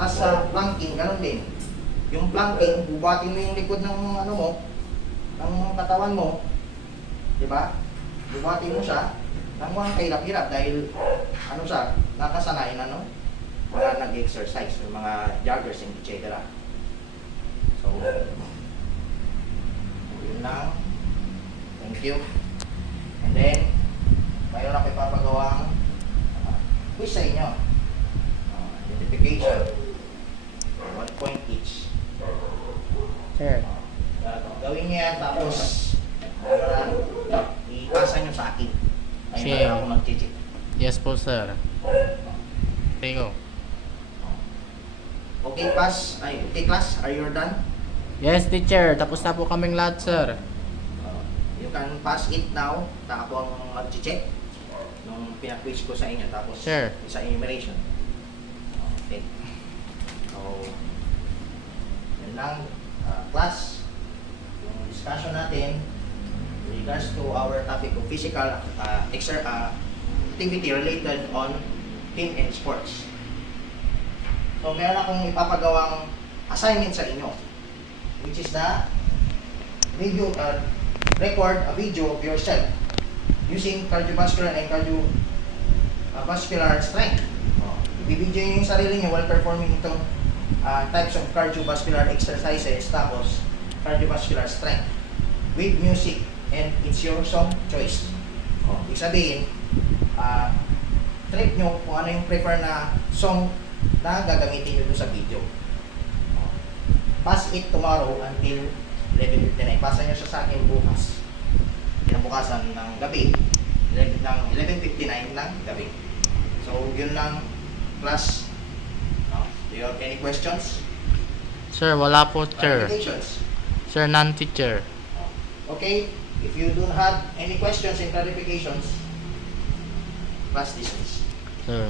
Tapos sa planking, ganun din. Yung planking, bubatin mo yung likod ng ano mo, ng katawan mo, di ba? Bubatin mo siya, nang mga kahirap-hirap dahil ano siya, nakasanayan ano, mga nag-exercise, yung mga joggers and etc. So, yun lang. Thank you. And then, mayroon ako ipapagawang quiz sa inyo. Identification. 1 point each. Sir. Gawin niyo yan tapos ipasa niyo sa akin. Ayun na ako mag-check. Yes po, sir. Okay, go. Okay, pass. Ay, okay, class. Are you done? Yes, teacher. Tapos na po kaming lahat, sir. You can pass it now. Na ako ang mag-check nung pina-quiz ko sa inyo. Tapos Sure. sa enumeration. Okay. So, yun lang. Class, yung discussion natin with regards to our topic of physical activity related on team and sports. So, meron akong ipapagawang assignment sa inyo, which is the video, record a video of yourself using cardiovascular and cardiovascular strength. Ibibidyo nyo yung sarili nyo while performing itong types of cardiovascular exercises, tapos cardiovascular strength with music, and it's your song choice. Ibig sabihin, trip nyo kung ano yung prefer na song na gagamitin nyo doon sa video. Pass it tomorrow until 11:59. Pasa nyo siya sa akin bukas. Kinabukasan ng gabi, ng 11:59 ng gabi. So, yun lang, class. Do you have any questions? Sir, wala po, sir. Clarifications? Sir, non-teacher. Okay, if you don't have any questions and clarifications, class dismiss. Sir.